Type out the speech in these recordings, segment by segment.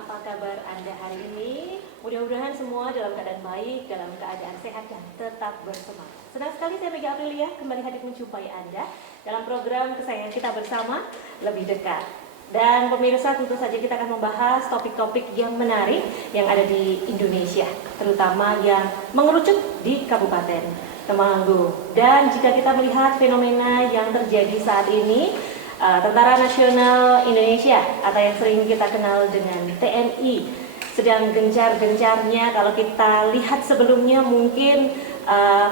apa kabar Anda hari ini? Mudah-mudahan semua dalam keadaan baik, dalam keadaan sehat dan tetap bersemangat. Senang sekali saya Mega Aprilia kembali hadir menjumpai Anda dalam program kesayangan kita bersama Lebih Dekat. Dan pemirsa, tentu saja kita akan membahas topik-topik yang menarik yang ada di Indonesia, terutama yang mengerucut di Kabupaten Temanggung. Dan jika kita melihat fenomena yang terjadi saat ini, Tentara Nasional Indonesia atau yang sering kita kenal dengan TNI sedang gencar-gencarnya, kalau kita lihat sebelumnya mungkin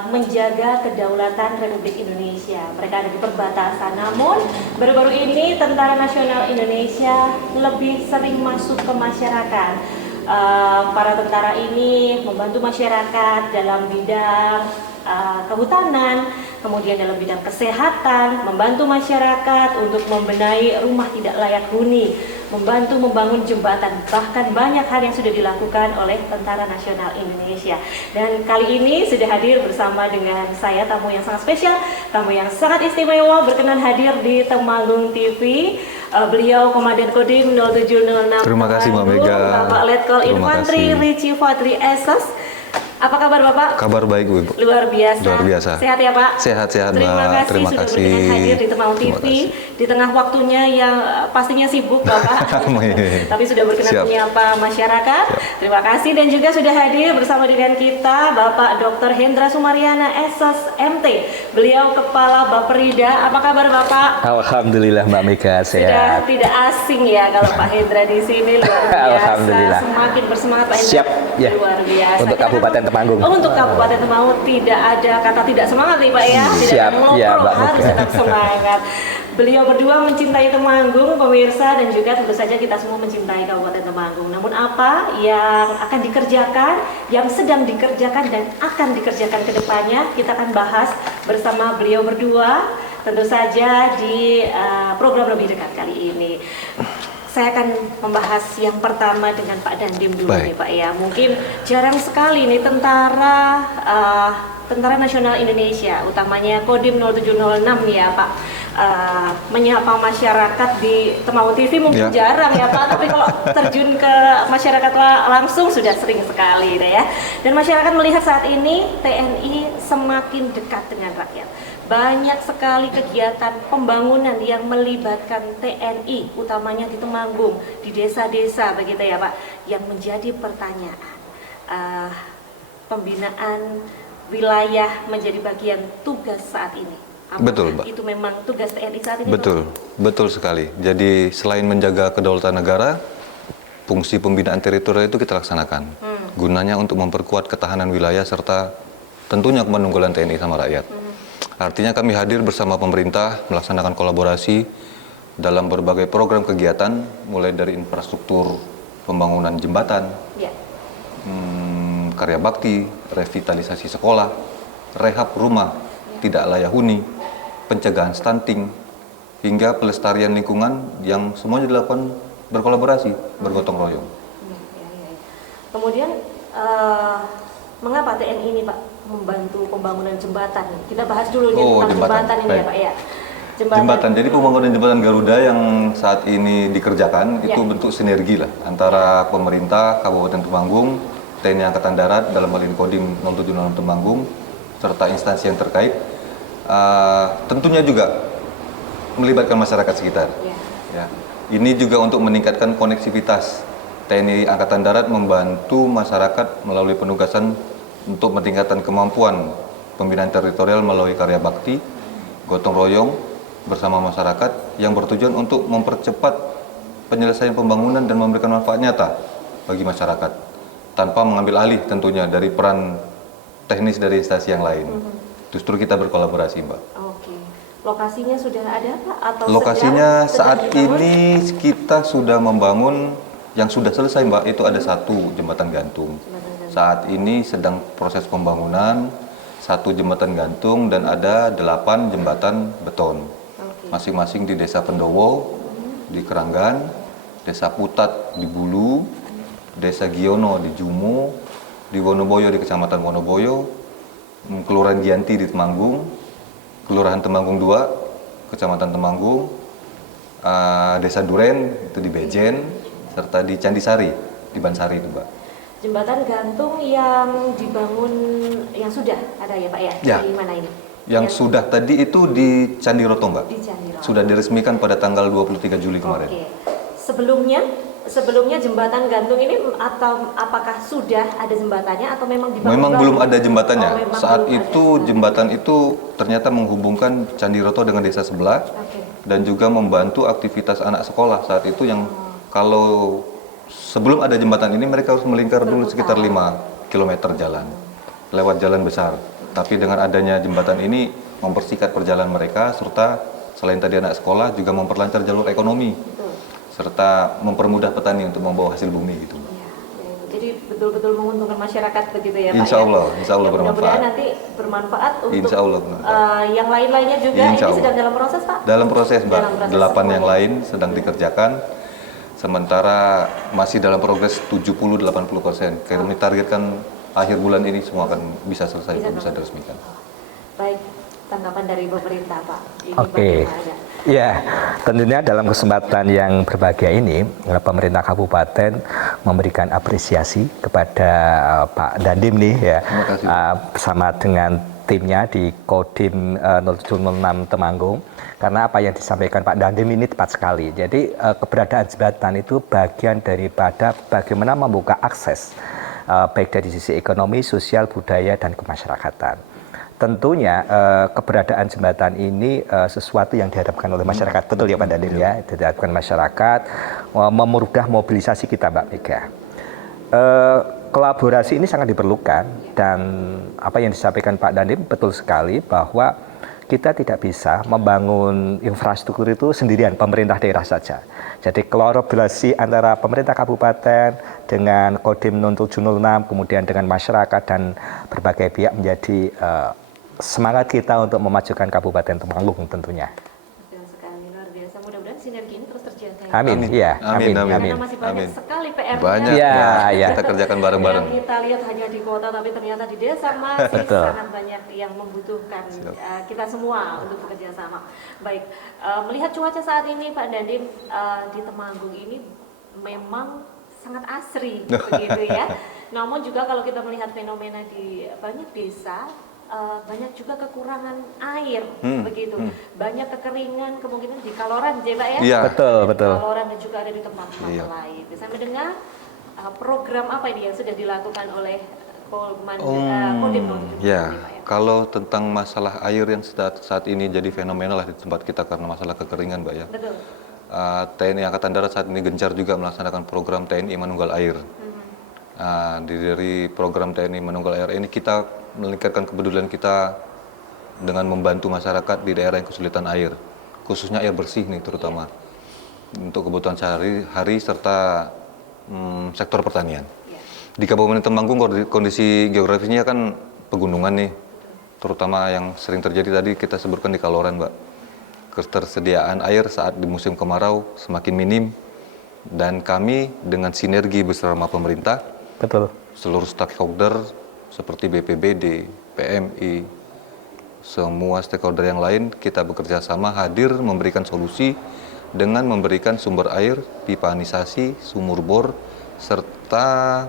menjaga kedaulatan Republik Indonesia. Mereka ada di perbatasan, namun baru-baru ini Tentara Nasional Indonesia lebih sering masuk ke masyarakat. Para tentara ini membantu masyarakat dalam bidang kehutanan, kemudian dalam bidang kesehatan, membantu masyarakat untuk membenahi rumah tidak layak huni, membantu membangun jembatan, bahkan banyak hal yang sudah dilakukan oleh Tentara Nasional Indonesia. Dan kali ini sudah hadir bersama dengan saya tamu yang sangat spesial, tamu yang sangat istimewa, berkenan hadir di Temanggung TV. Beliau Komandan Kodim 0706 Terima kasih Mbak Mega. Bapak Letkol Infantri Richie Fadli SS. Apa kabar Bapak? Kabar baik Bu. Luar biasa. Luar biasa. Sehat ya Pak? Sehat-sehat Mbak. Terima kasih sudah berkenan hadir di Temanggung TV di tengah waktunya yang pastinya sibuk Bapak. Tapi sudah berkenan menyapa masyarakat. Terima kasih, dan juga sudah hadir bersama dengan kita Bapak Dr. Hendra Sumaryana SS MT. Beliau Kepala Bapperida. Apa kabar Bapak? Alhamdulillah Mbak Mega, sehat. Sudah tidak asing ya kalau Pak Hendra di sini, luar biasa. Alhamdulillah. Semakin bersemangat Pak Hendra. Siap ya. Luar biasa. Untuk Kabupaten Temanggung. Oh, untuk Kabupaten Temanggung tidak ada kata tidak semangat nih Pak ya. Tidak Siap, ada ngobrol, ya, Mbak harus Mega. tetap semangat. Beliau berdua mencintai Temanggung, pemirsa, dan juga tentu saja kita semua mencintai Kabupaten Temanggung. Namun apa yang akan dikerjakan, yang sedang dikerjakan dan akan dikerjakan ke depannya, kita akan bahas bersama beliau berdua tentu saja di program Lebih Dekat kali ini. Saya akan membahas yang pertama dengan Pak Dandim dulu nih Pak ya. Mungkin jarang sekali nih Tentara Nasional Indonesia, utamanya Kodim 0706 ya Pak, menyapa masyarakat di Temanggung TV mungkin jarang ya Pak, tapi kalau terjun ke masyarakat langsung sudah sering sekali ya. Dan masyarakat melihat saat ini TNI semakin dekat dengan rakyat. Banyak sekali kegiatan pembangunan yang melibatkan TNI, utamanya di Temanggung, di desa-desa begitu ya Pak. Yang menjadi pertanyaan, pembinaan wilayah menjadi bagian tugas saat ini. Apakah betul, Mbak. Itu memang tugas TNI saat ini? Betul, Pak? Betul sekali. Jadi selain menjaga kedaulatan negara, fungsi pembinaan teritorial itu kita laksanakan. Gunanya untuk memperkuat ketahanan wilayah serta tentunya kemanunggalan TNI sama rakyat. Artinya kami hadir bersama pemerintah melaksanakan kolaborasi dalam berbagai program kegiatan, mulai dari infrastruktur pembangunan jembatan, karya bakti, revitalisasi sekolah, rehab rumah tidak layak huni, pencegahan stunting, hingga pelestarian lingkungan yang semuanya dilakukan berkolaborasi, bergotong royong. Kemudian mengapa TNI ini Pak membantu pembangunan jembatan? Kita bahas dulu nih tentang jembatan ini ya Pak ya. Jembatan. Jadi pembangunan jembatan Garuda yang saat ini dikerjakan itu bentuk sinergi lah antara pemerintah Kabupaten Temanggung, TNI Angkatan Darat dalam hal ini Kodim 0706 Temanggung serta instansi yang terkait. Tentunya juga melibatkan masyarakat sekitar. Ya. Ini juga untuk meningkatkan koneksivitas. TNI Angkatan Darat membantu masyarakat melalui penugasan untuk meningkatkan kemampuan pembinaan teritorial melalui karya bakti, gotong royong bersama masyarakat yang bertujuan untuk mempercepat penyelesaian pembangunan dan memberikan manfaat nyata bagi masyarakat tanpa mengambil alih tentunya dari peran teknis dari instansi yang lain. Justru kita berkolaborasi Mbak. Oke. Lokasinya sudah ada Pak? Atau lokasinya saat ini kita sudah membangun, yang sudah selesai Mbak, itu ada satu jembatan gantung. Saat ini sedang proses pembangunan 1 jembatan gantung dan ada 8 jembatan beton. Masing-masing di Desa Pendowo, di Keranggan, Desa Putat di Bulu, Desa Giono di Jumo, di Wonoboyo di Kecamatan Wonoboyo, Kelurahan Gianti di Temanggung, Kelurahan Temanggung 2, Kecamatan Temanggung, Desa Duren itu di Bejen, serta di Candi Sari, di Bansari itu, Mbak. Jembatan gantung yang dibangun yang sudah ada ya Pak ya? Ya. Di mana ini? Yang sudah tadi itu di Candi Roto, Mbak. Di Candi Roto. Sudah diresmikan pada tanggal 23 Juli kemarin. Oke. Sebelumnya jembatan gantung ini atau apakah sudah ada jembatannya atau memang dibangun? Memang belum ada jembatannya. Oh, memang Saat belum itu ada. jembatan itu ternyata menghubungkan Candi Roto dengan desa sebelah Oke. dan juga membantu aktivitas anak sekolah saat itu yang kalau sebelum ada jembatan ini mereka harus melingkar dulu sekitar 5 km jalan lewat jalan besar. Tapi dengan adanya jembatan ini mempersingkat perjalanan mereka serta selain tadi anak sekolah juga memperlancar jalur ekonomi Betul. serta mempermudah petani untuk membawa hasil bumi gitu. Ya. Jadi betul-betul menguntungkan masyarakat begitu ya Pak? Insya Allah Ya, bermanfaat. mudah-mudahan nanti bermanfaat untuk Insya Allah bermanfaat. yang lain-lainnya juga. Insya Ini Allah. sedang dalam proses Pak? Dalam proses, Mbak. Dalam proses 8 semua. yang lain sedang dikerjakan. Sementara masih dalam progres 70-80%. Kami targetkan akhir bulan ini semua akan bisa selesai, bisa diresmikan. Baik, tanggapan dari pemerintah Pak. Ini Oke. bagaimana? Ya, tentunya dalam kesempatan yang berbahagia ini, pemerintah kabupaten memberikan apresiasi kepada Pak Dandim nih ya, Terima kasih. bersama dengan timnya di Kodim 0706 Temanggung. Karena apa yang disampaikan Pak Dandim ini tepat sekali. Jadi keberadaan jembatan itu bagian daripada bagaimana membuka akses baik dari sisi ekonomi, sosial, budaya, dan kemasyarakatan. Tentunya keberadaan jembatan ini sesuatu yang diharapkan oleh masyarakat. Betul ya Pak Dandim ya, diharapkan masyarakat memudah mobilisasi kita Mbak Mega. Kolaborasi ini sangat diperlukan dan apa yang disampaikan Pak Dandim betul sekali bahwa kita tidak bisa membangun infrastruktur itu sendirian, pemerintah daerah saja. Jadi kolaborasi antara pemerintah kabupaten dengan Kodim 0706, kemudian dengan masyarakat dan berbagai pihak menjadi semangat kita untuk memajukan Kabupaten Temanggung tentunya. Betul sekali, luar biasa. Mudah-mudahan sinergi ini terus terjaga. Amin, ya, Amin, amin, amin. amin. Karena masih banyak Amin. sekali PR-nya. Banyak Ya, yang ya. kita kerjakan bareng-bareng. Yang kita lihat hanya di kota, tapi ternyata di desa masih Betul. sangat banyak yang membutuhkan kita semua untuk bekerja sama. Baik, melihat cuaca saat ini Pak Dandim di Temanggung ini memang sangat asri, begitu ya. Namun juga kalau kita melihat fenomena di banyak desa, banyak juga kekurangan air, begitu. Banyak kekeringan kemungkinan di Kaloran, Pak ya? Iya. Betul, betul. Kaloran dan juga ada di tempat-tempat Iya. lain. Bisa mendengar program apa ini yang sudah dilakukan oleh Kodim Ya, kalau tentang masalah air yang saat ini jadi fenomenal lah di tempat kita karena masalah kekeringan, Mbak ya. Betul. TNI Angkatan Darat saat ini gencar juga melaksanakan program TNI Manunggal Air. Dari program TNI Manunggal Air ini kita meningkatkan kepedulian kita dengan membantu masyarakat di daerah yang kesulitan air, khususnya air bersih nih terutama untuk kebutuhan sehari-hari serta sektor pertanian. Di Kabupaten Temanggung kondisi geografisnya kan pegunungan nih, terutama yang sering terjadi tadi kita sebutkan di Kaloran, Mbak. Ketersediaan air saat di musim kemarau semakin minim dan kami dengan sinergi bersama pemerintah, Betul. seluruh stakeholder seperti BPBD, PMI, semua stakeholder yang lain kita bekerja sama hadir memberikan solusi dengan memberikan sumber air, pipanisasi, sumur bor, serta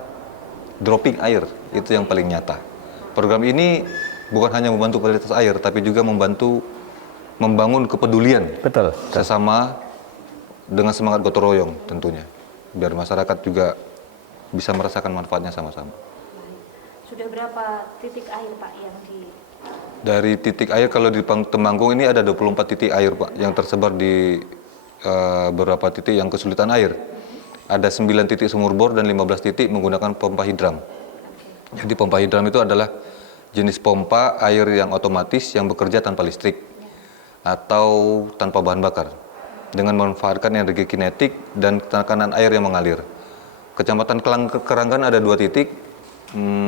dropping air, itu yang paling nyata. Program ini bukan hanya membantu kualitas air, tapi juga membantu membangun kepedulian Betul. sesama dengan semangat gotong royong tentunya, biar masyarakat juga bisa merasakan manfaatnya sama-sama. Sudah berapa titik air Pak yang di... Dari titik air kalau di Temanggung ini ada 24 titik air Pak yang tersebar di beberapa titik yang kesulitan air. Ada 9 titik sumur bor dan 15 titik menggunakan pompa hidram. Jadi pompa hidram itu adalah jenis pompa air yang otomatis yang bekerja tanpa listrik atau tanpa bahan bakar dengan memanfaatkan energi kinetik dan tekanan air yang mengalir. Kecamatan Keranggan ada 2 titik,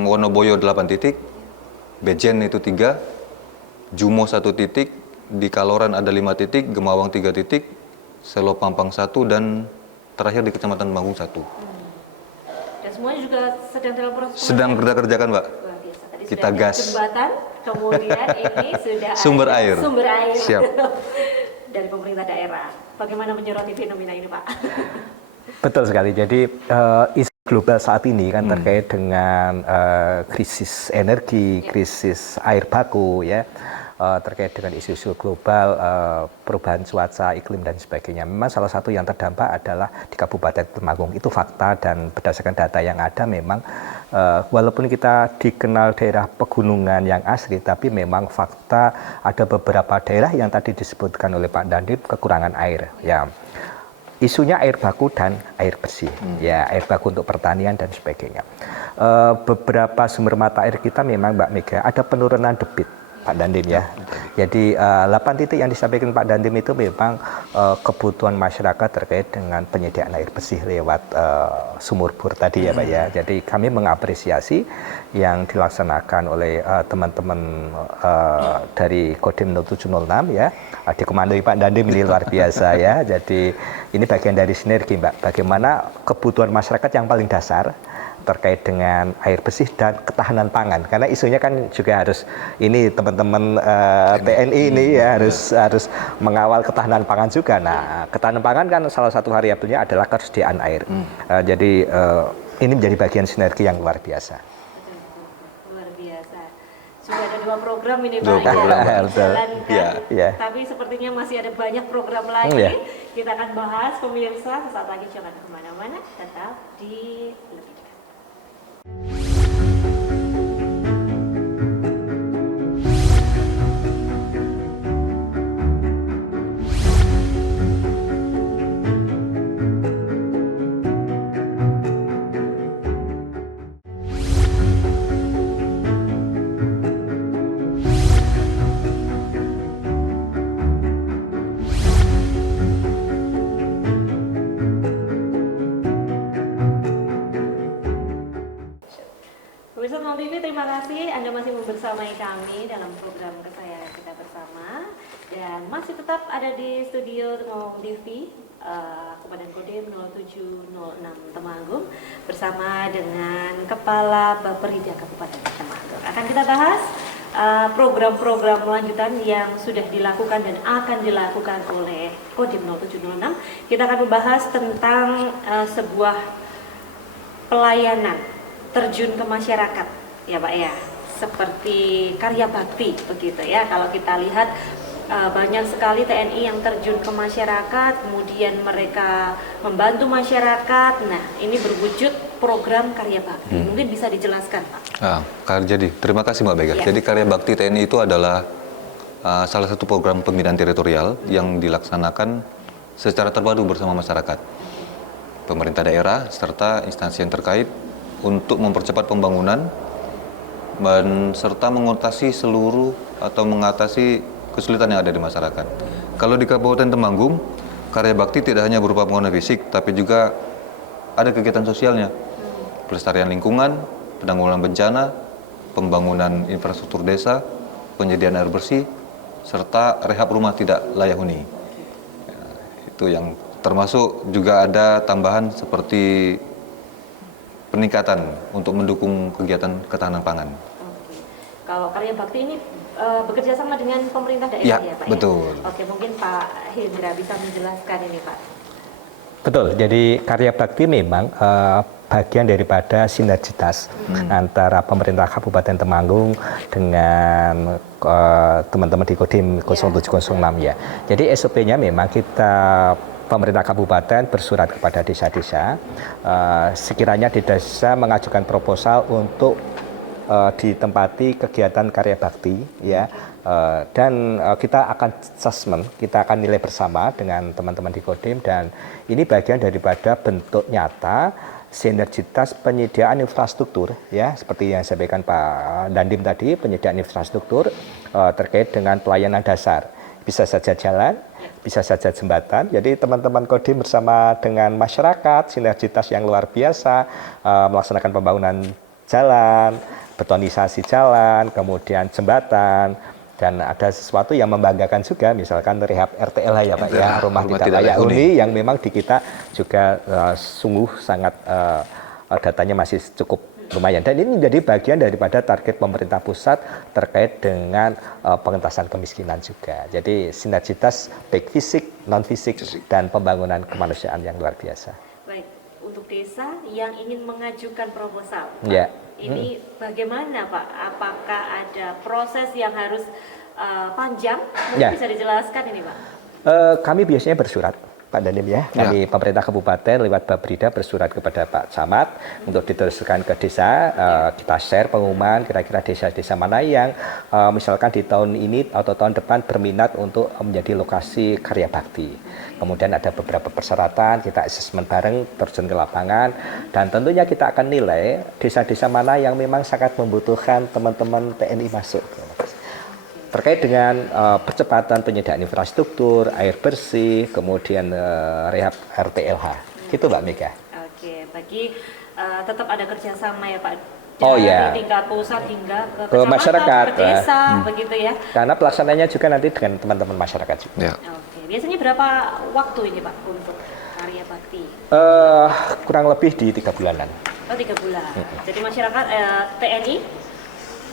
Wonoboyo 8 titik, Bejen itu 3, Jumo 1 titik, di Kaloran ada 5 titik, Gemawang 3 titik, Selo Pampang 1, dan terakhir di Kecamatan Temanggung 1. Dan semuanya juga sedang dalam proses Sedang kita kerjakan, Mbak. Luar biasa. Tadi Kita sudah ada gas. jembatan, kemudian ini sudah Sumber ada air. sumber air Siap. dari pemerintah daerah. Bagaimana menyoroti fenomena ini Pak? Betul sekali. Jadi isu global saat ini kan terkait dengan krisis energi, krisis air baku ya, terkait dengan isu-isu global, perubahan cuaca, iklim dan sebagainya. Memang salah satu yang terdampak adalah di Kabupaten Temanggung. Itu fakta dan berdasarkan data yang ada memang walaupun kita dikenal daerah pegunungan yang asri, tapi memang fakta ada beberapa daerah yang tadi disebutkan oleh Pak Dandim kekurangan air ya. Isunya air baku dan air bersih, ya air baku untuk pertanian dan sebagainya. Beberapa sumber mata air kita memang Mbak Mega ada penurunan debit, Pak Dandim ya. Jadi 8 titik yang disampaikan Pak Dandim itu memang kebutuhan masyarakat terkait dengan penyediaan air bersih lewat sumur bor tadi ya Pak ya. Jadi kami mengapresiasi yang dilaksanakan oleh teman-teman dari Kodim 0706 ya, dikomandoi Pak Dandim, ini luar biasa ya. Jadi ini bagian dari sinergi Mbak, bagaimana kebutuhan masyarakat yang paling dasar terkait dengan air bersih dan ketahanan pangan, karena isunya kan juga harus ini teman-teman TNI ini ya harus mengawal ketahanan pangan juga. Nah, ketahanan pangan kan salah satu variabelnya adalah ketersediaan air. Jadi ini menjadi bagian sinergi yang luar biasa. Luar biasa. Sudah ada 2 program ini Pak Dua program, yang betul. dijalankan, Ya. tapi sepertinya masih ada banyak program lagi. Ya. Kita akan bahas pemirsa sesaat lagi, jangan kemana-mana, tetap di Lebih Dekat. Pemirsa Teman TV, terima kasih Anda masih membersamai kami dalam program Kesayangan Kita Bersama, dan masih tetap ada di studio Temanggung TV, Kabupaten Kodim 0706 Temanggung, bersama dengan Kepala Bapperida Kabupaten Temanggung. Akan kita bahas program-program lanjutan yang sudah dilakukan dan akan dilakukan oleh Kodim 0706. Kita akan membahas tentang sebuah pelayanan terjun ke masyarakat ya Pak ya, seperti karya bakti begitu ya. Kalau kita lihat banyak sekali TNI yang terjun ke masyarakat, kemudian mereka membantu masyarakat. Nah, ini berwujud program karya bakti. Mungkin bisa dijelaskan Pak. Jadi terima kasih Mbak Mega. Ya. Jadi karya bakti TNI itu adalah salah satu program pembinaan teritorial yang dilaksanakan secara terpadu bersama masyarakat, pemerintah daerah serta instansi yang terkait untuk mempercepat pembangunan dan serta mengatasi seluruh atau mengatasi kesulitan yang ada di masyarakat. Kalau di Kabupaten Temanggung, karya bakti tidak hanya berupa pembangunan fisik, tapi juga ada kegiatan sosialnya, pelestarian lingkungan, penanggulangan bencana, pembangunan infrastruktur desa, penyediaan air bersih, serta rehab rumah tidak layak huni. Itu yang termasuk juga ada tambahan seperti peningkatan untuk mendukung kegiatan ketahanan pangan. Oke. Kalau karya bakti ini bekerja sama dengan pemerintah daerah ya Pak betul. ya? Oke, mungkin Pak Hendra bisa menjelaskan ini Pak. Betul, jadi karya bakti memang bagian daripada sinergitas antara pemerintah Kabupaten Temanggung dengan teman-teman di Kodim 0706 ya. Jadi SOP-nya memang kita pemerintah kabupaten bersurat kepada desa-desa, sekiranya di desa mengajukan proposal untuk ditempati kegiatan karya bakti ya, dan kita akan assessment, kita akan nilai bersama dengan teman-teman di Kodim, dan ini bagian daripada bentuk nyata sinergitas penyediaan infrastruktur ya, seperti yang disampaikan Pak Dandim tadi, penyediaan infrastruktur terkait dengan pelayanan dasar, bisa saja jalan, bisa saja jembatan. Jadi teman-teman Kodim bersama dengan masyarakat, sinergitas yang luar biasa, melaksanakan pembangunan jalan, betonisasi jalan, kemudian jembatan, dan ada sesuatu yang membanggakan juga, misalkan rehab RTL ya Pak ya, rumah tidak layak huni, yang memang di kita juga sungguh sangat datanya masih cukup lumayan, dan ini menjadi bagian daripada target pemerintah pusat terkait dengan pengentasan kemiskinan juga. Jadi sinergitas baik fisik, non fisik, dan pembangunan kemanusiaan yang luar biasa. Baik, untuk desa yang ingin mengajukan proposal, Pak, Ya. ini bagaimana Pak? Apakah ada proses yang harus panjang? Mungkin Ya. bisa dijelaskan ini Pak. Kami biasanya bersurat, Pak Dandim ya. Kami pemerintah kabupaten lewat Baprida bersurat kepada Pak Camat untuk diteruskan ke desa. Kita share pengumuman kira-kira desa-desa mana yang misalkan di tahun ini atau tahun depan berminat untuk menjadi lokasi karya bakti. Kemudian ada beberapa persyaratan, kita asesmen bareng, terjun ke lapangan, dan tentunya kita akan nilai desa-desa mana yang memang sangat membutuhkan teman-teman TNI masuk. Terkait dengan percepatan penyediaan infrastruktur, air bersih, kemudian rehab RTLH. Gitu Mbak Mega. Oke, bagi tetap ada kerjasama ya Pak. Oh, Dari ya. tingkat pusat hingga ke Ke kecamatan, masyarakat, ke desa, begitu ya. Karena pelaksananya juga nanti dengan teman-teman masyarakat juga. Ya. Oke, biasanya berapa waktu ini Pak untuk karya bakti? Kurang lebih di 3 bulanan. Oh 3 bulan. Jadi masyarakat TNI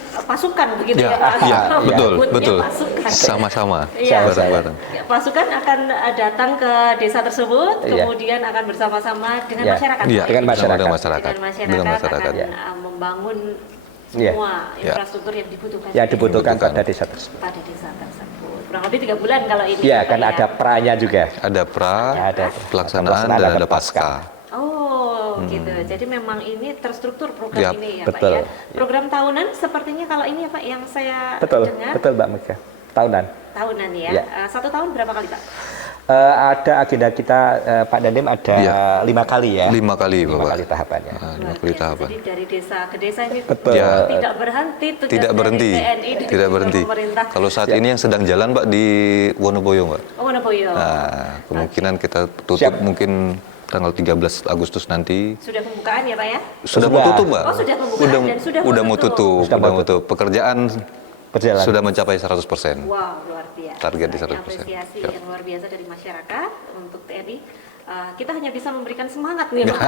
pasukan begitu Ya, ya Pak? ya, betul, Menyebutnya betul. Pasukan. Sama-sama, Iya. bareng-bareng. Ya, pasukan akan datang ke desa tersebut, Iya. kemudian akan bersama-sama dengan Iya. masyarakat. Iya, Pak? Dengan masyarakat. Dengan masyarakat. Dengan masyarakat, Dengan masyarakat. akan Ya. membangun Iya. semua Ya. infrastruktur yang dibutuhkan Yang dibutuhkan Dibutuhkan. pada desa tersebut. pada desa tersebut. Kurang lebih 3 bulan kalau ini. Ya, Pak, kan ada pranya juga. Ada pra, Ada pelaksanaan, dan ada pasca. Oh, gitu. Jadi memang ini terstruktur program Yap, ini ya betul. Pak ya. Program tahunan sepertinya kalau ini ya Pak yang saya Betul, dengar betul Mbak Mega. Tahunan. tahunan ya. Ya. 1 tahun berapa kali Pak? Ada agenda kita Pak Dandim ada Iya. 5 kali ya. 5 kali, 5 Bapak. kali tahapannya. 5 Luar kali biasa. tahapan. Jadi dari desa ke desa ini Betul. Ya. tidak berhenti tugas Tidak dari berhenti, TNI dan tidak juga berhenti. pemerintah. Kalau saat ini yang sedang jalan Pak di Wonoboyo Pak. Oh, Wonoboyo. Nah, kemungkinan kita tutup Siap. mungkin tanggal 13 Agustus nanti. Sudah pembukaan ya Pak ya? Sudah mau Sudah. tutup Mbak? Oh, sudah pembukaan dan sudah mau mau tutup. tutup. Sudah Sudah mau mau tutup. Pekerjaan Berjalan. sudah mencapai 100%. Wow, luar biasa. Target di Ini 100%. apresiasi Ya. yang luar biasa dari masyarakat untuk TNI. Kita hanya bisa memberikan semangat nih Pak.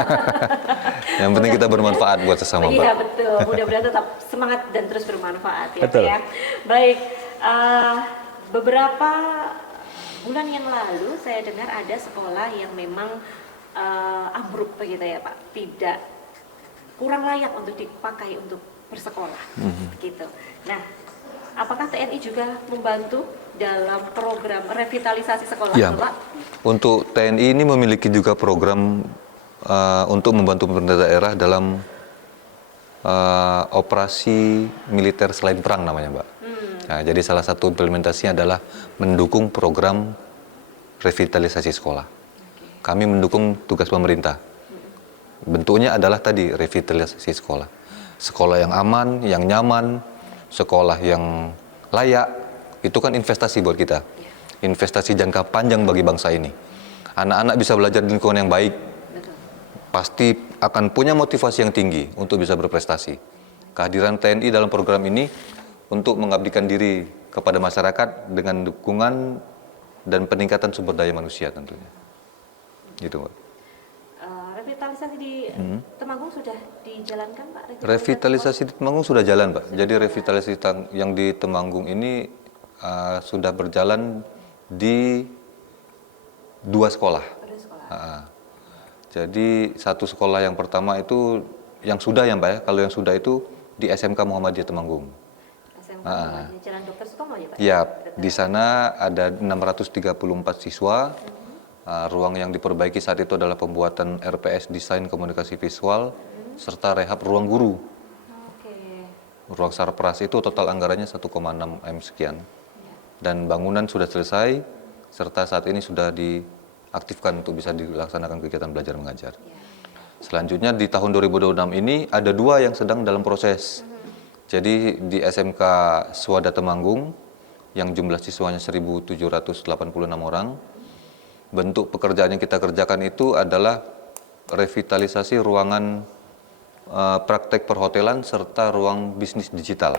Yang penting kita bermanfaat buat sesama Iya Pak. betul, mudah-mudahan tetap semangat dan terus bermanfaat ya Betul. Pak ya. Baik, beberapa bulan yang lalu saya dengar ada sekolah yang memang ambruk begitu ya Pak, tidak kurang layak untuk dipakai untuk bersekolah, gitu. Nah, apakah TNI juga membantu dalam program revitalisasi sekolah, Ya, Pak? untuk TNI ini memiliki juga program untuk membantu pemerintah daerah dalam operasi militer selain perang namanya, Mbak. Nah, jadi salah satu implementasinya adalah mendukung program revitalisasi sekolah. Kami mendukung tugas pemerintah. Bentuknya adalah tadi revitalisasi sekolah. Sekolah yang aman, yang nyaman, sekolah yang layak, itu kan investasi buat kita. Investasi jangka panjang bagi bangsa ini. Anak-anak bisa belajar di lingkungan yang baik, Betul. pasti akan punya motivasi yang tinggi untuk bisa berprestasi. Kehadiran TNI dalam program ini untuk mengabdikan diri kepada masyarakat dengan dukungan dan peningkatan sumber daya manusia tentunya. Gitu, Mbak. Revitalisasi di Temanggung sudah dijalankan, Pak? Revitalisasi di Temanggung sudah jalan, Pak. Jadi revitalisasi yang di Temanggung ini sudah berjalan di 2 sekolah. Pada sekolah. Jadi satu sekolah yang pertama itu yang sudah ya, Mbak ya. Kalau yang sudah itu di SMK Muhammadiyah Temanggung. SMK Muhammadiyah Jalan Dr. Sutomo ya, Pak? Ya, di sana ada 634 siswa. Ruang yang diperbaiki saat itu adalah pembuatan RPS desain komunikasi visual serta rehab ruang guru. Oke. Ruang sarpras itu total anggarannya 1,6 M sekian. Dan bangunan sudah selesai serta saat ini sudah diaktifkan untuk bisa dilaksanakan kegiatan belajar mengajar. Selanjutnya di tahun 2026 ini ada 2 yang sedang dalam proses. Jadi di SMK Swada Temanggung yang jumlah siswanya 1.786 orang. Bentuk pekerjaan yang kita kerjakan itu adalah revitalisasi ruangan praktek perhotelan serta ruang bisnis digital.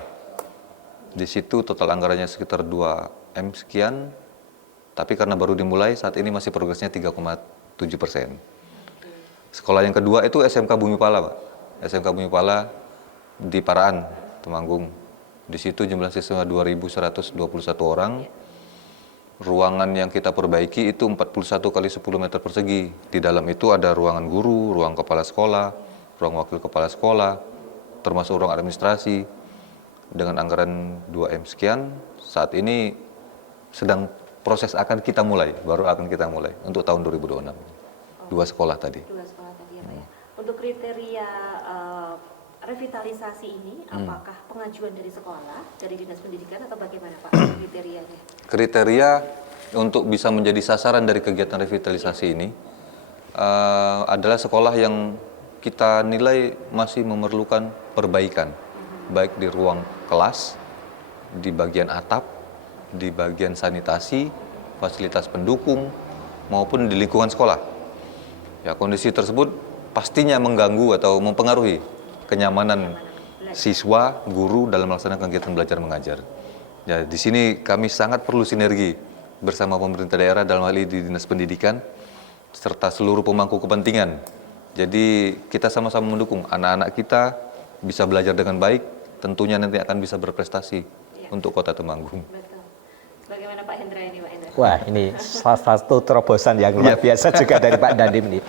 Di situ total anggarannya sekitar 2 M sekian, tapi karena baru dimulai saat ini masih progresnya 3,7%. Sekolah yang kedua itu SMK Bumi Pala, Pak. SMK Bumi Pala di Paraan, Temanggung. Di situ jumlah siswa 2.121 orang. ruangan yang kita perbaiki itu 41 kali 10 meter persegi. Di dalam itu ada ruangan guru, ruang kepala sekolah, ruang wakil kepala sekolah, termasuk ruang administrasi. Dengan anggaran 2M sekian, saat ini sedang proses akan kita mulai, baru akan kita mulai untuk tahun 2026. Dua sekolah tadi. Dua sekolah tadi ya Pak ya. Untuk kriteria revitalisasi ini, apakah pengajuan dari sekolah, dari dinas pendidikan atau bagaimana Pak kriterianya? Kriteria untuk bisa menjadi sasaran dari kegiatan revitalisasi ini adalah sekolah yang kita nilai masih memerlukan perbaikan, baik di ruang kelas, di bagian atap, di bagian sanitasi, fasilitas pendukung, maupun di lingkungan sekolah. Ya, kondisi tersebut pastinya mengganggu atau mempengaruhi kenyamanan siswa, guru dalam melaksanakan kegiatan belajar mengajar. Ya, di sini kami sangat perlu sinergi bersama pemerintah daerah dalam hal ini di Dinas Pendidikan serta seluruh pemangku kepentingan. Jadi kita sama-sama mendukung anak-anak kita bisa belajar dengan baik, tentunya nanti akan bisa berprestasi untuk Kota Temanggung. Betul. Bagaimana Pak Hendra ini, Pak Hendra? Wah, ini salah satu terobosan yang luar biasa juga dari Pak Dandim ini.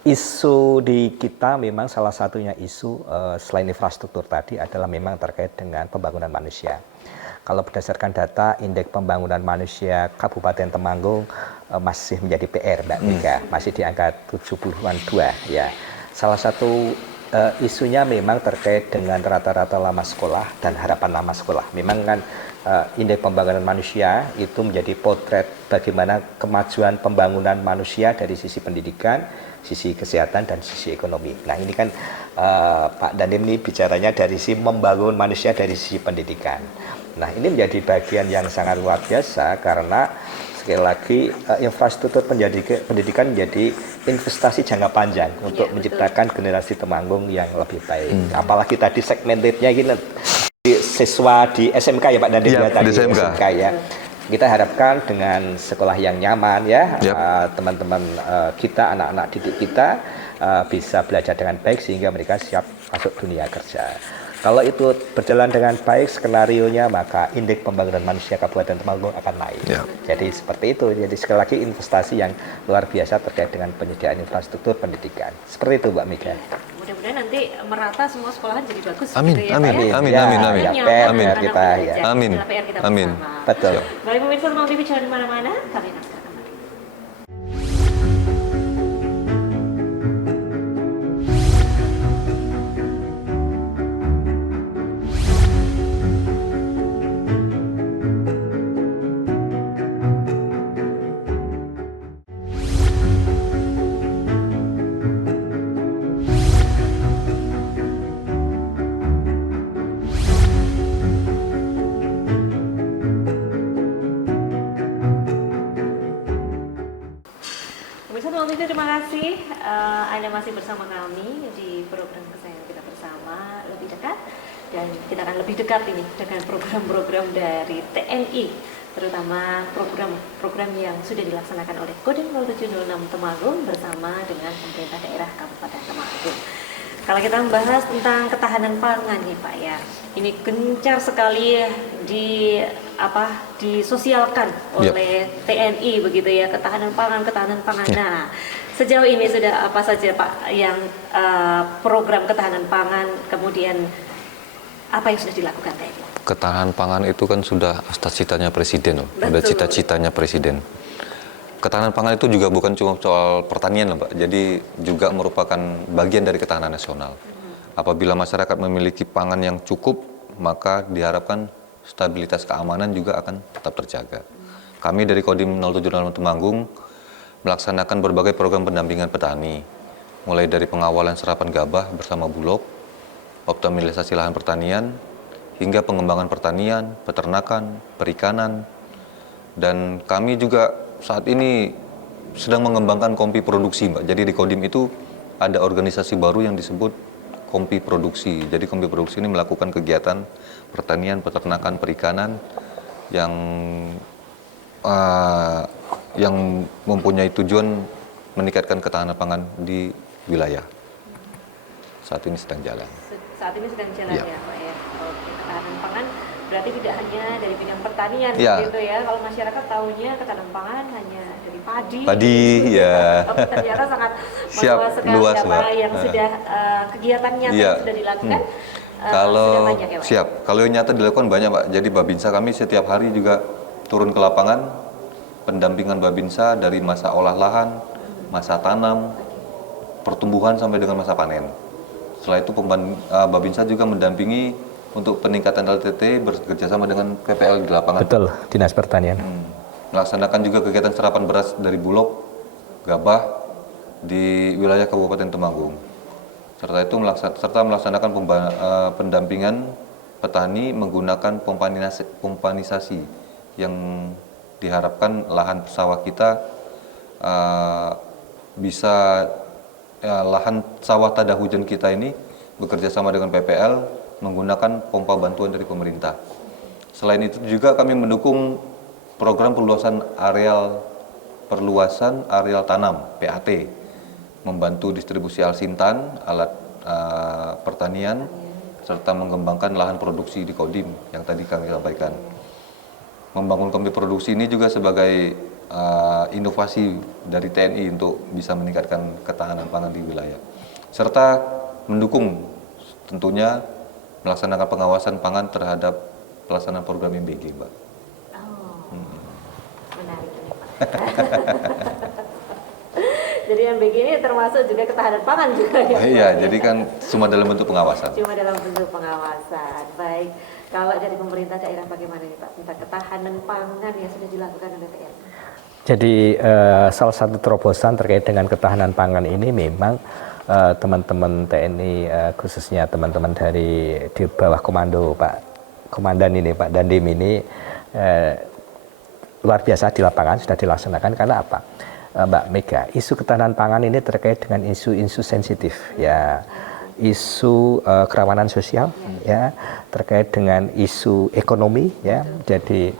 Isu di kita memang salah satunya isu selain infrastruktur tadi adalah memang terkait dengan pembangunan manusia. Kalau berdasarkan data indeks pembangunan manusia Kabupaten Temanggung masih menjadi PR Mbak Mika, masih di angka 70-an 2 ya. Salah satu isunya memang terkait dengan rata-rata lama sekolah dan harapan lama sekolah. Memang kan indeks pembangunan manusia itu menjadi potret bagaimana kemajuan pembangunan manusia dari sisi pendidikan, sisi kesehatan dan sisi ekonomi. Nah ini kan Pak Dandim ini bicaranya dari sisi membangun manusia dari sisi pendidikan. Nah ini menjadi bagian yang sangat luar biasa karena sekali lagi infrastruktur pendidikan menjadi investasi jangka panjang untuk menciptakan generasi Temanggung yang lebih baik. Apalagi tadi segmentednya gini siswa di SMK ya Pak Dandim ya tadi di SMK ya. Kita harapkan dengan sekolah yang nyaman ya, teman-teman kita, anak-anak didik kita bisa belajar dengan baik sehingga mereka siap masuk dunia kerja. Kalau itu berjalan dengan baik skenarionya, maka indeks pembangunan manusia Kabupaten Temanggung akan naik. Jadi seperti itu. Jadi sekali lagi investasi yang luar biasa terkait dengan penyediaan infrastruktur pendidikan. Seperti itu Mbak Mika. Mudah-mudahan nanti merata semua sekolahan jadi bagus. Amin, gitu ya, amin, Pak, ya? amin, Ya, amin, amin, ya, Nyaman PR amin, anak-anak kita, belajar. ya. Amin, Itulah PR kita amin. bersama. Betul. Baik pemirsa Temanggung TV, jangan kemana-mana. Kami akan segera kembali. Pemirsa Temanggung TV, terima kasih Anda masih bersama kami di program kesayangan kita bersama lebih dekat, dan kita akan lebih dekat ini dengan program-program dari TNI, terutama program-program yang sudah dilaksanakan oleh Kodim 0706 Temanggung bersama dengan pemerintah daerah Kabupaten Temanggung. Kalau kita membahas tentang ketahanan pangan nih Pak ya, ini gencar sekali disosialkan oleh TNI begitu ya, ketahanan pangan. Nah, sejauh ini sudah apa saja Pak yang program ketahanan pangan, kemudian apa yang sudah dilakukan TNI? Ketahanan pangan itu kan sudah cita-citanya Presiden loh, sudah cita-citanya Presiden. Ketahanan pangan itu juga bukan cuma soal pertanian loh Pak, jadi juga merupakan bagian dari ketahanan nasional. Apabila masyarakat memiliki pangan yang cukup, maka diharapkan stabilitas keamanan juga akan tetap terjaga. Kami dari Kodim 0706 Temanggung melaksanakan berbagai program pendampingan petani, mulai dari pengawalan serapan gabah bersama Bulog, optimalisasi lahan pertanian, hingga pengembangan pertanian, peternakan, perikanan, dan kami juga saat ini sedang mengembangkan kompi produksi Mbak. Jadi di Kodim itu ada organisasi baru yang disebut kompi produksi. Jadi kompi produksi ini melakukan kegiatan pertanian, peternakan, perikanan yang mempunyai tujuan meningkatkan ketahanan pangan di wilayah. Saat ini sedang jalan. Saat ini sedang jalan ya Pak ya. Oke, ketahanan pangan berarti tidak hanya dari bidang pertanian Ya. gitu ya. Kalau masyarakat tahunya ketahanan pangan hanya dari padi. Padi, ya. Tapi ternyata sangat Siap, meluas sekali luas, apa Mbak. yang sudah kegiatan nyata Iya. yang sudah dilakukan. Kalau sudah banyak ya, Pak? siap, kalau yang nyata dilakukan banyak Pak. Jadi Babinsa kami setiap hari juga turun ke lapangan, pendampingan Babinsa dari masa olah lahan, masa tanam, pertumbuhan sampai dengan masa panen. Setelah itu Babinsa juga mendampingi untuk peningkatan LTT bekerjasama dengan PPL di lapangan. Betul, Dinas Pertanian. Melaksanakan juga kegiatan serapan beras dari Bulog, Gabah di wilayah Kabupaten Temanggung. Serta melaksanakan pendampingan petani menggunakan pompanisasi yang diharapkan lahan sawah kita bisa lahan sawah tada hujan kita ini bekerja sama dengan PPL menggunakan pompa bantuan dari pemerintah. Selain itu juga kami mendukung program perluasan areal tanam PAT, membantu distribusi alsintan, alat pertanian, serta mengembangkan lahan produksi di Kodim yang tadi kami sampaikan. Membangun komite produksi ini juga sebagai inovasi dari TNI untuk bisa meningkatkan ketahanan pangan di wilayah. Serta mendukung tentunya melaksanakan pengawasan pangan terhadap pelaksanaan program MBG, Mbak. Menarik ini, Pak. Jadi MBG ini termasuk juga ketahanan pangan juga ya? Iya, jadi kan cuma dalam bentuk pengawasan. Cuma dalam bentuk pengawasan. Baik, kalau dari pemerintah daerah bagaimana nih Pak tentang ketahanan pangan yang sudah dilakukan oleh TNI? Jadi salah satu terobosan terkait dengan ketahanan pangan ini memang teman-teman TNI khususnya teman-teman dari di bawah komando Pak Komandan ini Pak Dandim ini luar biasa di lapangan sudah dilaksanakan. Karena apa? Mbak Mega, isu ketahanan pangan ini terkait dengan isu-isu sensitif ya, isu kerawanan sosial ya, terkait dengan isu ekonomi ya. Jadi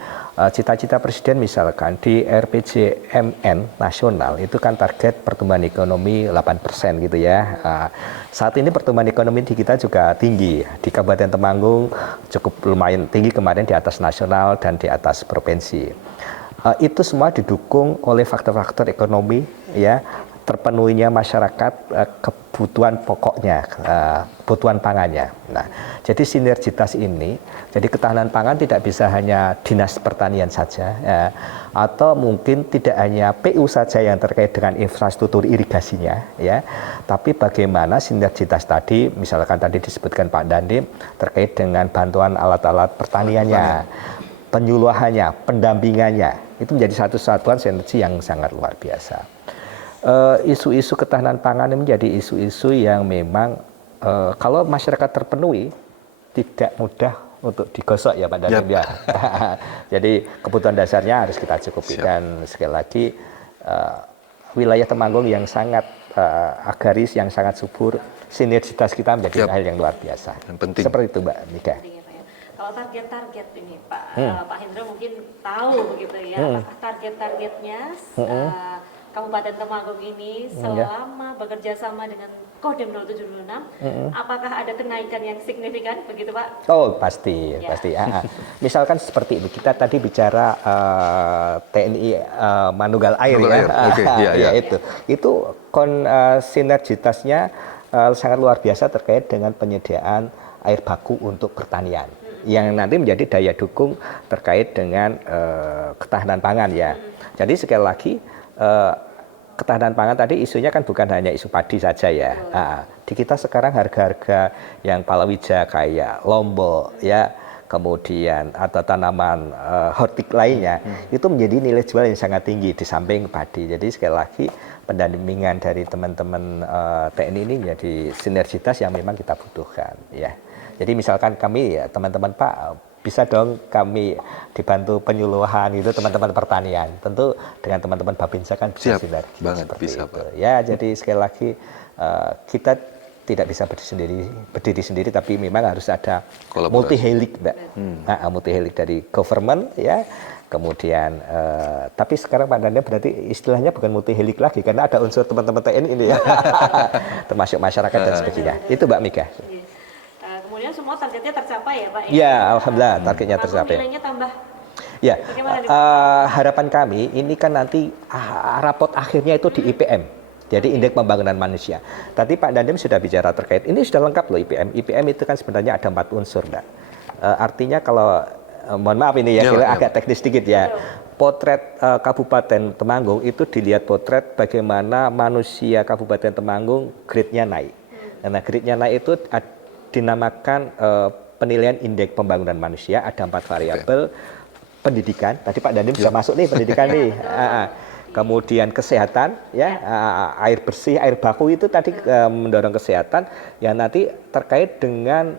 cita-cita Presiden misalkan di RPJMN nasional itu kan target pertumbuhan ekonomi 8% gitu ya. Saat ini pertumbuhan ekonomi di kita juga tinggi. Di Kabupaten Temanggung cukup lumayan tinggi kemarin, di atas nasional dan di atas provinsi. Itu semua didukung oleh faktor-faktor ekonomi ya, terpenuhinya masyarakat kebutuhan pokoknya, kebutuhan pangannya. Nah, jadi sinergitas ini, jadi ketahanan pangan tidak bisa hanya Dinas Pertanian saja ya, atau mungkin tidak hanya PU saja yang terkait dengan infrastruktur irigasinya ya, tapi bagaimana sinergitas tadi, misalkan tadi disebutkan Pak Dandim terkait dengan bantuan alat-alat pertaniannya, penyuluhannya, pendampingannya, itu menjadi satu satuan sinergi yang sangat luar biasa. Isu-isu ketahanan pangan ini menjadi isu-isu yang memang kalau masyarakat terpenuhi tidak mudah untuk digosok ya Pak Dandim ya. Jadi kebutuhan dasarnya harus kita cukupi. Dan sekali lagi wilayah Temanggung yang sangat agraris, yang sangat subur, sinergitas kita menjadi hal yang luar biasa. Yang penting. Seperti itu Mbak Mika. Kalau target-target ini Pak Hendra mungkin tahu begitu ya, apakah target-targetnya Kabupaten Temanggung ini selama bekerja sama dengan Kodim 0706, apakah ada kenaikan yang signifikan begitu Pak? Oh pasti, pasti. Misalkan seperti ini, kita tadi bicara TNI Manunggal Air ya, Okay, ya. itu sinergitasnya sangat luar biasa terkait dengan penyediaan air baku untuk pertanian, yang nanti menjadi daya dukung terkait dengan ketahanan pangan ya. Jadi sekali lagi ketahanan pangan tadi isunya kan bukan hanya isu padi saja ya. Di kita sekarang harga-harga yang palawija kayak lombok ya, kemudian atau tanaman hortik lainnya itu menjadi nilai jual yang sangat tinggi di samping padi. Jadi sekali lagi pendampingan dari teman-teman TNI ini menjadi sinergitas yang memang kita butuhkan ya. Jadi misalkan kami ya teman-teman Pak bisa dong kami dibantu penyuluhan itu teman-teman pertanian. Tentu dengan teman-teman Babinsa kan bisa sinergi seperti bisa, itu. Pak. Ya jadi sekali lagi kita tidak bisa berdiri sendiri tapi memang harus ada multi helix Mbak. Multi helix dari government ya. Kemudian tapi sekarang Pak Dandim berarti istilahnya bukan multi helix lagi karena ada unsur teman-teman TNI ini ya. Termasuk masyarakat dan sebagainya. Itu Mbak Mika. Kemudian semua semua targetnya tercapai ya Pak? Ya, alhamdulillah targetnya Lalu tercapai. nilainya tambah. Ya, Bagaimana nih, harapan kami ini kan nanti rapot akhirnya itu di IPM. Jadi Indeks Pembangunan Manusia. Tadi Pak Dandim sudah bicara terkait, ini sudah lengkap loh IPM. IPM itu kan sebenarnya ada 4 unsur, Mbak. Artinya kalau, mohon maaf ini ya, agak teknis sedikit ya. Potret Kabupaten Temanggung itu dilihat potret bagaimana manusia Kabupaten Temanggung grade-nya naik. Karena grade-nya naik itu dinamakan penilaian Indeks Pembangunan Manusia, ada 4 variabel. Pendidikan, tadi Pak Dandim sudah masuk nih pendidikan nih. Kemudian kesehatan, ya, air bersih, air baku itu tadi mendorong kesehatan, yang nanti terkait dengan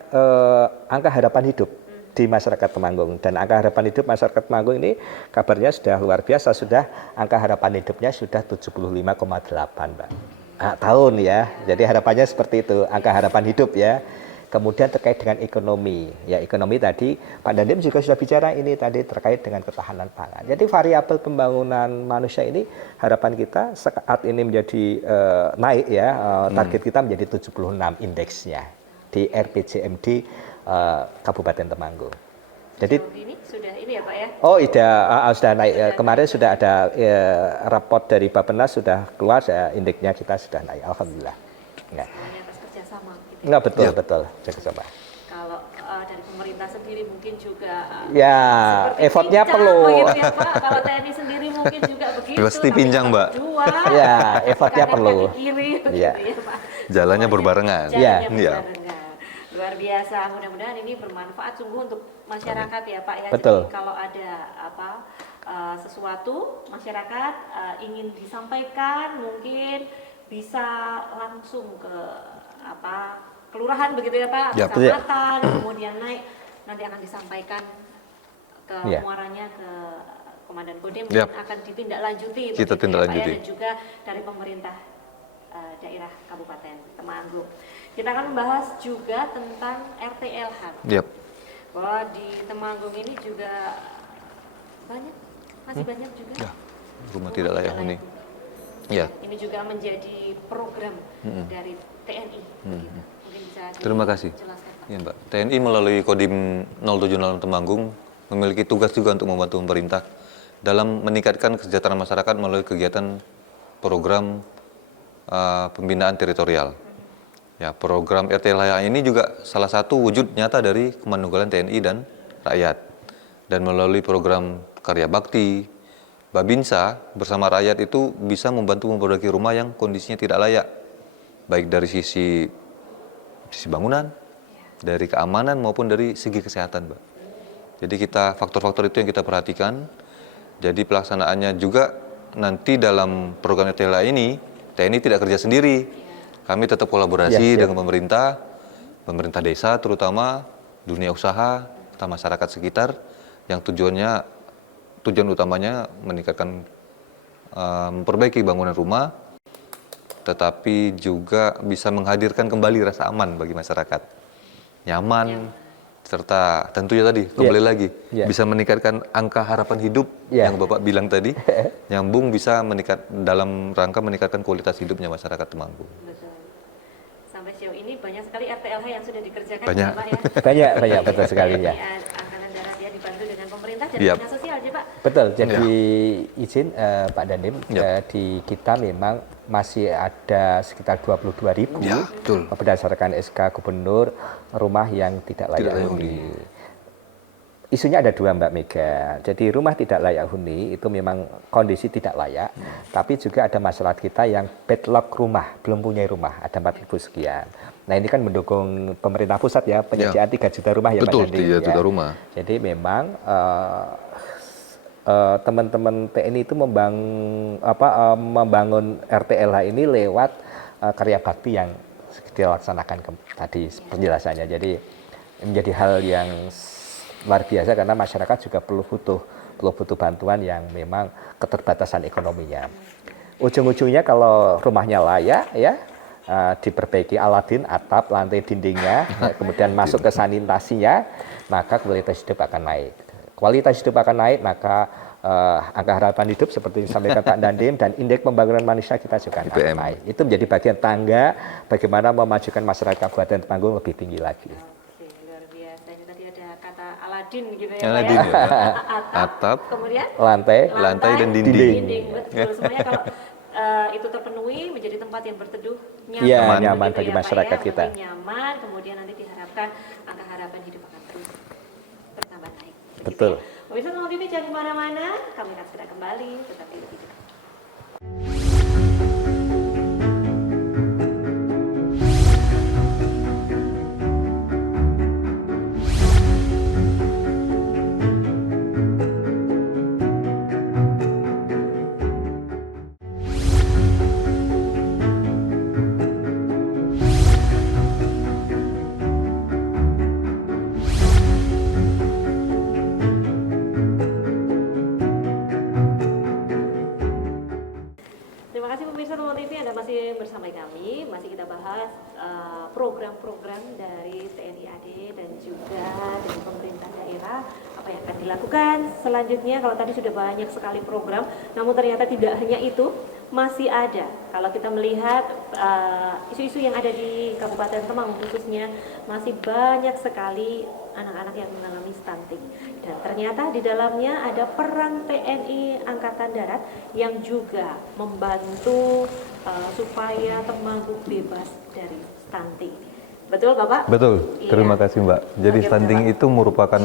angka harapan hidup di masyarakat Temanggung. Dan angka harapan hidup masyarakat Temanggung ini kabarnya sudah luar biasa, sudah angka harapan hidupnya sudah 75,8, Mbak. Tahun ya, jadi harapannya seperti itu, angka harapan hidup ya. Kemudian terkait dengan ekonomi, ya ekonomi tadi Pak Dandim juga sudah bicara ini tadi terkait dengan ketahanan pangan. Jadi variabel pembangunan manusia ini harapan kita saat ini menjadi naik ya, target kita menjadi 76 indeksnya di RPJMD Kabupaten Temanggung. Jadi ini sudah ini ya Pak ya? Oh sudah naik. Kemarin sudah ada raport dari Bappenas sudah keluar, indeksnya kita sudah naik. Alhamdulillah. Ya. Enggak, betul kerjasama. Kalau dari pemerintah sendiri mungkin juga ya effortnya perlu. Ya, Pak. Kalau TNI sendiri mungkin juga begitu. Pasti pinjang, Mbak. Ya, effortnya perlu. Kiri, ya. gitu, ya, Pak. Jalannya berbarengan. Iya. Luar biasa. Mudah-mudahan ini bermanfaat sungguh untuk masyarakat ya Pak ya. Betul. Jadi kalau ada sesuatu masyarakat ingin disampaikan mungkin bisa langsung ke kelurahan begitu ya Pak, kecamatan, kemudian naik, nanti akan disampaikan ke muaranya ke Komandan Kodim dan akan ditindaklanjuti. Kita tindaklanjuti. Dan juga dari pemerintah daerah Kabupaten Temanggung. Kita akan membahas juga tentang RTLH. Bahwa di Temanggung ini juga masih banyak juga. Ya, rumah tidak layak huni. Ya. Ini juga menjadi program dari TNI. Mungkin bisa Terima kasih. Jelaskan, Pak. Ya, Mbak. TNI melalui Kodim 076 Temanggung memiliki tugas juga untuk membantu pemerintah dalam meningkatkan kesejahteraan masyarakat melalui kegiatan program pembinaan teritorial. Ya, program RTLH ini juga salah satu wujud nyata dari kemanunggalan TNI dan rakyat. Dan melalui program Karya Bakti, Babinsa bersama rakyat itu bisa membantu memperbaiki rumah yang kondisinya tidak layak, baik dari sisi bangunan, dari keamanan maupun dari segi kesehatan, Mbak. Jadi faktor-faktor itu yang kita perhatikan. Jadi pelaksanaannya juga nanti dalam program RTLH ini TNI tidak kerja sendiri. Kami tetap kolaborasi dengan pemerintah desa terutama, dunia usaha, serta masyarakat sekitar yang tujuan utamanya meningkatkan memperbaiki bangunan rumah, tetapi juga bisa menghadirkan kembali rasa aman bagi masyarakat, nyaman, serta tentunya tadi kembali lagi bisa meningkatkan angka harapan hidup yang Bapak bilang tadi, nyambung bisa dalam rangka meningkatkan kualitas hidupnya masyarakat Temanggung. Betul. Sampai sejauh ini banyak sekali RTLH yang sudah dikerjakan banyak. Pak ya. Banyak betul sekali ya. Angkatan darat ya dibantu dengan pemerintah dan dinas sosial aja Pak. Betul. Jadi izin Pak Dandim, di kita memang masih ada sekitar 22.000 berdasarkan SK Gubernur rumah yang tidak layak huni. Isunya ada dua Mbak Mega. Jadi rumah tidak layak huni itu memang kondisi tidak layak, tapi juga ada masyarakat kita yang backlog rumah, belum punya rumah, ada 4.000 sekian. Nah ini kan mendukung pemerintah pusat ya, penyediaan 3 juta rumah ya Pak Dandim. Betul, 3 juta rumah. Jadi memang teman-teman TNI itu membangun RTLH ini lewat karya bakti yang dilaksanakan tadi penjelasannya. Jadi menjadi hal yang luar biasa karena masyarakat juga perlu butuh bantuan yang memang keterbatasan ekonominya. Ujung-ujungnya kalau rumahnya layak ya diperbaiki aladin, atap, lantai, dindingnya, kemudian masuk ke sanitasinya, maka kualitas hidup akan naik. Kualitas hidup akan naik, maka angka harapan hidup seperti yang disampaikan Pak Dandim dan indeks pembangunan manusia kita juga akan naik. Itu menjadi bagian tangga bagaimana memajukan masyarakat Kabupaten Temanggung lebih tinggi lagi. Luar Aladin gitu ya. Aladin, Pak ya. ya. Atap, Atap, kemudian lantai dan dinding. Betul. Semuanya kalau itu terpenuhi menjadi tempat yang berteduh Iya, nyaman, nyaman begitu bagi ya, Pak, masyarakat ya. kita. Makin nyaman, kemudian nanti diharapkan angka harapan hidup akan terus bertambah naik. Begitu Betul. Ya. Pemirsa Small TV jangan kemana-mana, kami akan segera kembali tetap di TV. Terima kasih pemirsa Small TV, Anda masih bersama kami, masih kita bahas program-program dari TNI AD dan juga dari pemerintah daerah, apa yang akan dilakukan selanjutnya. Kalau tadi sudah banyak sekali program, namun ternyata tidak hanya itu, masih ada. Kalau kita melihat isu-isu yang ada di Kabupaten Temanggung khususnya, masih banyak sekali anak-anak yang mengalami stunting. Dan ternyata di dalamnya ada peran TNI Angkatan Darat yang juga membantu supaya Temanggung bebas dari stunting. Betul Bapak? Betul, terima kasih Mbak. Jadi Oke, stunting Bapak. itu merupakan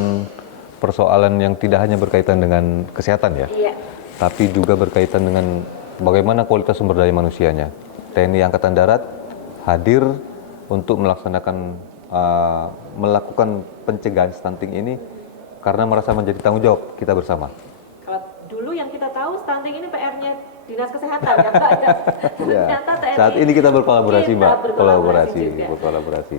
persoalan yang tidak hanya berkaitan dengan kesehatan ya, Iya. tapi juga berkaitan dengan bagaimana kualitas sumber daya manusianya. TNI Angkatan Darat hadir untuk melakukan pencegahan stunting ini karena merasa menjadi tanggung jawab kita bersama. Kalau dulu yang kita tahu stunting ini PR-nya Dinas Kesehatan ya Pak. Ya. Ternyata TNI Saat ini kita berkolaborasi kita Mbak, berkolaborasi juga. berkolaborasi.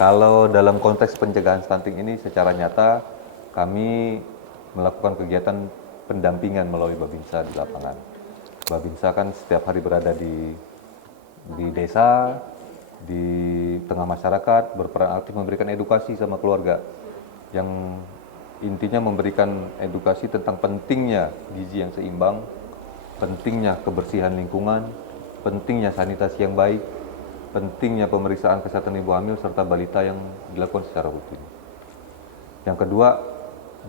Kalau dalam konteks pencegahan stunting ini secara nyata kami melakukan kegiatan pendampingan melalui Babinsa di lapangan. Babinsa kan setiap hari berada di desa, di tengah masyarakat, berperan aktif memberikan edukasi sama keluarga yang intinya memberikan edukasi tentang pentingnya gizi yang seimbang, pentingnya kebersihan lingkungan, pentingnya sanitasi yang baik, pentingnya pemeriksaan kesehatan ibu hamil serta balita yang dilakukan secara rutin. Yang kedua,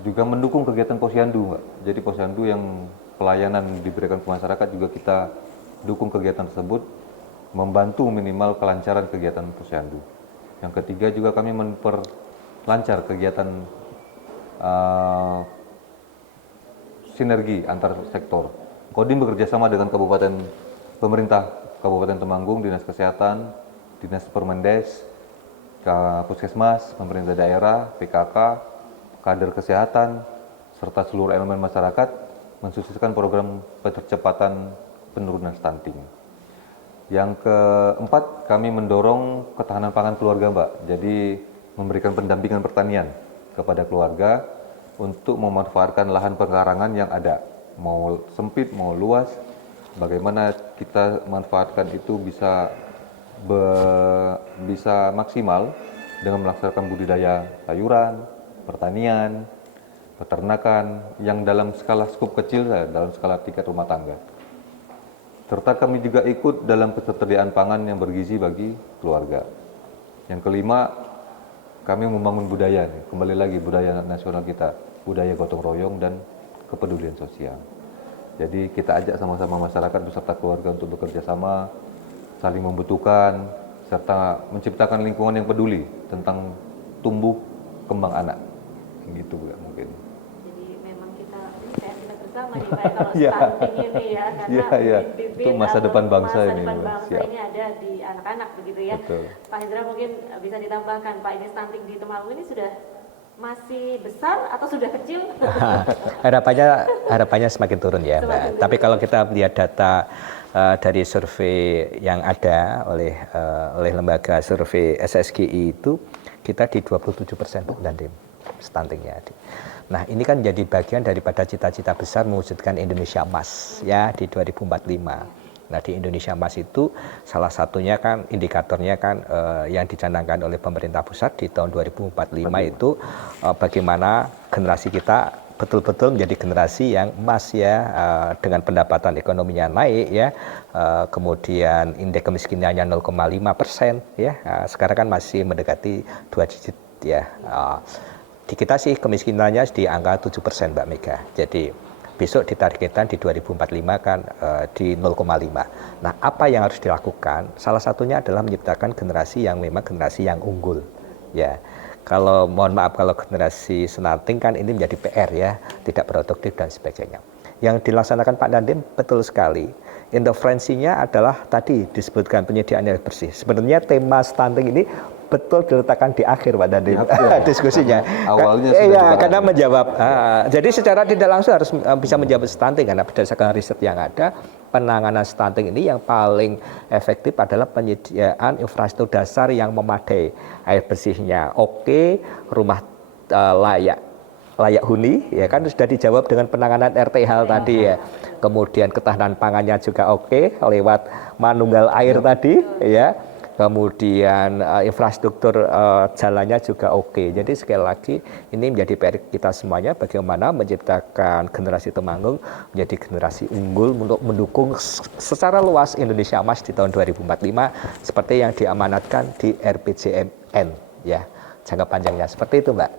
juga mendukung kegiatan posyandu, Mbak. Jadi posyandu yang pelayanan diberikan ke masyarakat juga kita dukung kegiatan tersebut, membantu minimal kelancaran kegiatan posyandu. Yang ketiga juga kami memperlancar kegiatan sinergi antar sektor. Kodim bekerja sama dengan pemerintah Kabupaten Temanggung, Dinas Kesehatan, Dinas Permendes, Puskesmas, pemerintah daerah, PKK, kader kesehatan, serta seluruh elemen masyarakat mensukseskan program percepatan penurunan stunting. Yang keempat, kami mendorong ketahanan pangan keluarga, Mbak. Jadi memberikan pendampingan pertanian kepada keluarga untuk memanfaatkan lahan pekarangan yang ada, mau sempit, mau luas, bagaimana kita manfaatkan itu bisa maksimal dengan melaksanakan budidaya sayuran, pertanian, peternakan yang dalam skala skup kecil, dalam skala tingkat rumah tangga. Serta kami juga ikut dalam ketersediaan pangan yang bergizi bagi keluarga. Yang kelima, kami membangun budaya, kembali lagi budaya nasional kita, budaya gotong royong dan kepedulian sosial. Jadi kita ajak sama-sama masyarakat beserta keluarga untuk bekerja sama, saling membutuhkan, serta menciptakan lingkungan yang peduli tentang tumbuh kembang anak. Gitu Bu, mungkin. Jadi memang kita bersama nih Pak kalau Iya. stunting ini ya, karena Iya. bibit Itu masa atau depan bangsa masa ini, depan Bu. bangsa Siap. ini ada di anak-anak begitu ya. Betul. Pak Hendra mungkin bisa ditambahkan, Pak, ini stunting di Temanggung ini sudah masih besar atau sudah kecil? harapannya semakin turun ya, Mbak. Semakin turun. Tapi kalau kita lihat data dari survei yang ada oleh lembaga survei SSGI itu, kita di 27% dan stuntingnya. Nah, ini kan jadi bagian daripada cita-cita besar mewujudkan Indonesia Emas ya di 2045. Nah, di Indonesia Emas itu salah satunya kan indikatornya kan yang dicanangkan oleh pemerintah pusat di tahun 2045 itu bagaimana generasi kita betul-betul menjadi generasi yang emas ya, dengan pendapatan ekonominya naik ya, kemudian indeks kemiskinannya 0,5% ya, sekarang kan masih mendekati 2 digit ya. di kita sih kemiskinannya di angka 7% Mbak Mega. Jadi besok ditargetkan di 2045 kan di 0,5. Nah, apa yang harus dilakukan? Salah satunya adalah menciptakan generasi yang memang generasi yang unggul. Ya, kalau mohon maaf kalau generasi stunting kan ini menjadi PR ya, tidak produktif dan sebagainya. Yang dilaksanakan Pak Dandim betul sekali. Intervensinya adalah tadi disebutkan penyediaan air bersih. Sebenarnya tema stunting ini betul diletakkan di akhir Pak Dandim diskusinya. Awalnya iya, karena menjawab. Jadi secara tidak langsung harus bisa menjawab stunting karena berdasarkan riset yang ada, penanganan stunting ini yang paling efektif adalah penyediaan infrastruktur dasar yang memadai, air bersihnya oke, rumah layak huni ya kan sudah dijawab dengan penanganan RTH tadi ya. Kemudian ketahanan pangannya juga oke lewat manunggal air tadi ya. Kemudian infrastruktur jalannya juga oke. Jadi sekali lagi ini menjadi PR kita semuanya bagaimana menciptakan generasi Temanggung menjadi generasi unggul untuk mendukung secara luas Indonesia Emas di tahun 2045 seperti yang diamanatkan di RPJMN ya. Jangka panjangnya seperti itu, Mbak.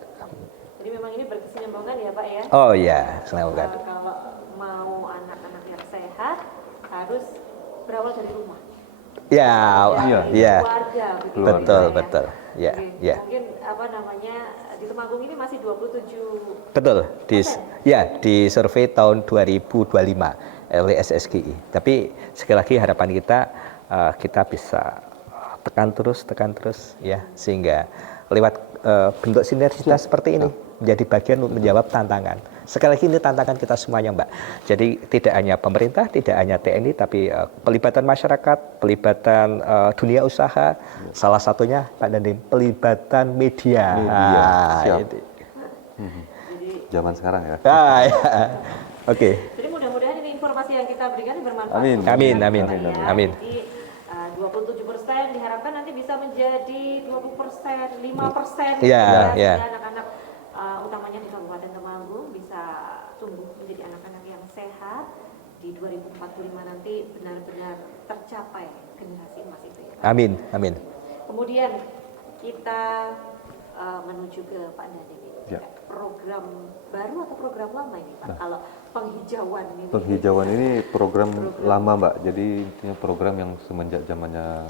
Jadi memang ini berkesinambungan ya Pak ya. Oh iya, kesinambungan. Kalau mau anak-anak yang sehat harus berawal dari rumah. Ya, ya, Keluarga, begitu betul, ya. betul, ya, Oke. ya. Mungkin apa namanya di Temanggung ini masih 27. Betul, di survei tahun 2025 oleh SSGI. Tapi sekali lagi harapan kita bisa tekan terus ya sehingga lewat bentuk sinergitas seperti ini menjadi bagian untuk menjawab tantangan. Sekali lagi ini tantangan kita semuanya Mbak. Jadi tidak hanya pemerintah, tidak hanya TNI, tapi pelibatan masyarakat, pelibatan dunia usaha, salah satunya Pak Dandim, pelibatan media. Siap. Itu. Zaman sekarang ya. Ya. Oke. Jadi mudah-mudahan ini informasi yang kita berikan bermanfaat. Amin. Amin. Jadi 27% diharapkan nanti bisa menjadi 20%, 5%. Iya. Sehingga anak-anak utamanya di Kabupaten Temanggung bisa tumbuh menjadi anak-anak yang sehat di 2045 nanti benar-benar tercapai generasi emas itu ya Pak. Amin. Kemudian kita menuju ke Pak Dandim ini. Ya. Program baru atau program lama ini Pak? Kalau penghijauan ini. Penghijauan ini program lama Mbak, jadi intinya program yang semenjak zamannya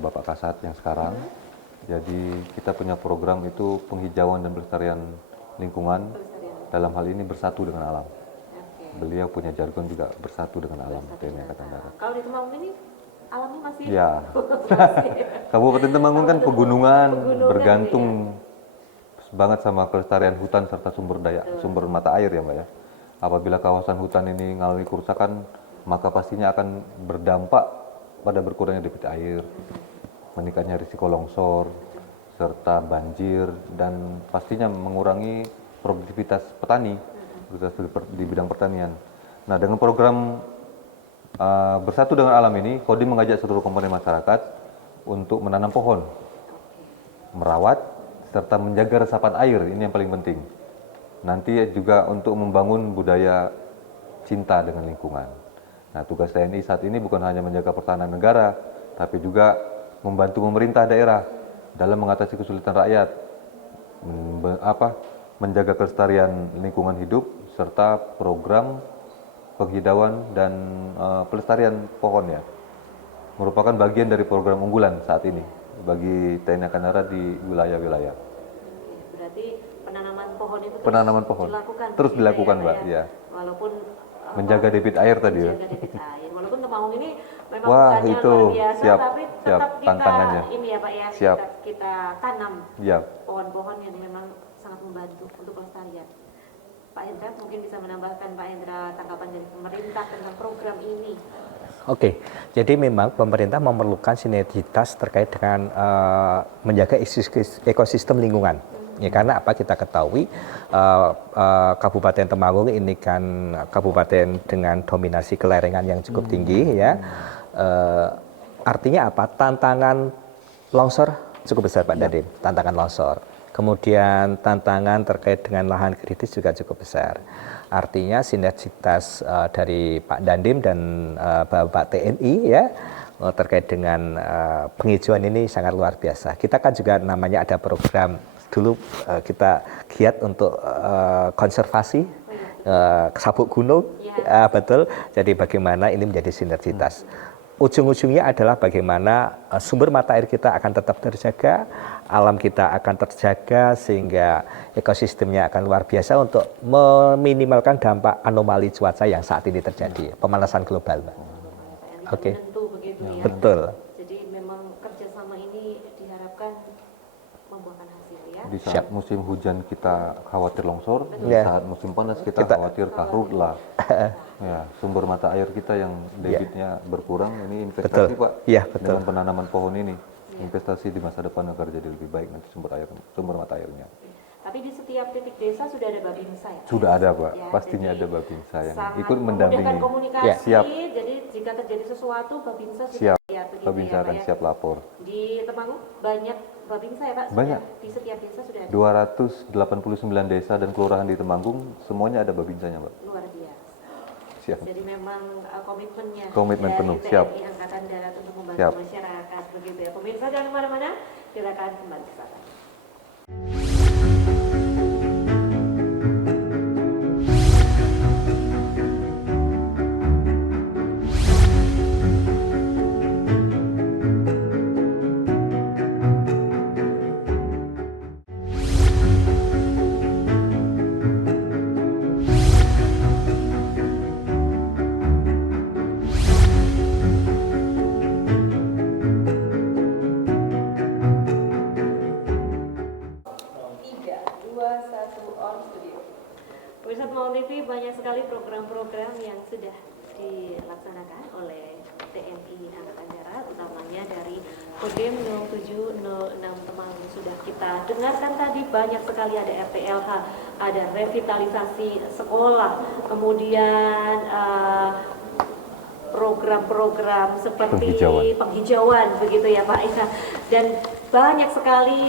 Bapak Kasat yang sekarang. Jadi kita punya program itu penghijauan dan pelestarian lingkungan, dalam hal ini bersatu dengan alam. Beliau punya jargon juga bersatu dengan alam, TNI Angkatan Darat. Kalau di Temanggung ini alamnya masih Ya. Kabupaten Temanggung kan pegunungan, bergantung banget sama kelestarian hutan serta sumber mata air ya Mbak ya. Apabila kawasan hutan ini mengalami kerusakan, maka pastinya akan berdampak pada berkurangnya debit air, meningkatnya risiko longsor, serta banjir, dan pastinya mengurangi produktivitas petani di bidang pertanian. Nah, dengan program Bersatu dengan Alam ini, Kodim mengajak seluruh komponen masyarakat untuk menanam pohon, merawat, serta menjaga resapan air, ini yang paling penting. Nanti juga untuk membangun budaya cinta dengan lingkungan. Nah, tugas TNI saat ini bukan hanya menjaga pertahanan negara, tapi juga membantu pemerintah daerah dalam mengatasi kesulitan rakyat, menjaga kelestarian lingkungan hidup, serta program penghijauan dan pelestarian pohon ya, merupakan bagian dari program unggulan saat ini bagi TNI Angkatan Darat di wilayah-wilayah. Berarti penanaman pohon itu terus dilakukan Mbak, ya. Walaupun menjaga debit air tadi ya. Walaupun Temanggung ini memang Wah, bukannya itu luar biasa, siap, tapi siap, tetap kita tantangannya. ini ya Pak ya, Siap. kita tanam Ya. pohon-pohon yang memang sangat membantu untuk pelestarian. Pak Hendra mungkin bisa menambahkan Pak Hendra tanggapan dari pemerintah tentang program ini. Oke, jadi memang pemerintah memerlukan sinergitas terkait dengan menjaga ekosistem lingkungan. Ya, karena apa kita ketahui Kabupaten Temanggung ini kan kabupaten dengan dominasi kelerengan yang cukup tinggi ya. Artinya apa? Tantangan longsor cukup besar Pak Dandim, tantangan longsor. Kemudian tantangan terkait dengan lahan kritis juga cukup besar. Artinya sinergitas dari Pak Dandim dan Bapak TNI ya terkait dengan penghijauan ini sangat luar biasa. Kita kan juga namanya ada program dulu kita giat untuk konservasi sabuk gunung, betul. Jadi bagaimana ini menjadi sinergitas. Ujung-ujungnya adalah bagaimana sumber mata air kita akan tetap terjaga, alam kita akan terjaga sehingga ekosistemnya akan luar biasa untuk meminimalkan dampak anomali cuaca yang saat ini terjadi, pemanasan global, Mbak. Oke. Ya. Betul. Jadi memang kerjasama ini diharapkan membuahkan hasil ya. Di saat musim hujan kita khawatir longsor, di Ya. saat musim panas kita khawatir karhutlah. Ya, sumber mata air kita yang debitnya berkurang, ini investasi Betul. Pak. Iya, betul. Dengan penanaman pohon ini, investasi di masa depan agar jadi lebih baik nanti sumber mata airnya. Tapi di setiap titik desa sudah ada babinsa ya? Sudah ada Pak, Ya, pastinya jadi ada babinsa yang sangat ikut mendampingi. memudahkan komunikasi, Ya. Siap. jadi jika terjadi sesuatu babinsa sudah Siap, siap begitu babinsa ya, Pak akan ya? siap lapor. Di Temanggung banyak babinsa ya Pak? Sudah Banyak. Di setiap desa sudah ada? 289 desa dan kelurahan di Temanggung, semuanya ada babinsanya Pak. Luar biasa. Siap. Jadi memang komitmennya Komitmen dari penuh, TNI siap. Angkatan Darat untuk membantu Siap. masyarakat begitu ya. Pemirsa jangan kemana-mana, kita akan kembali ke sana. Pemirsa Temanggung TV, banyak sekali program-program yang sudah dilaksanakan oleh TNI Angkatan Darat, utamanya dari Kodim 0706 Temanggung. Sudah kita dengarkan tadi, banyak sekali ada RTLH, ada revitalisasi sekolah, kemudian program-program seperti penghijauan begitu ya Pak Ika, dan banyak sekali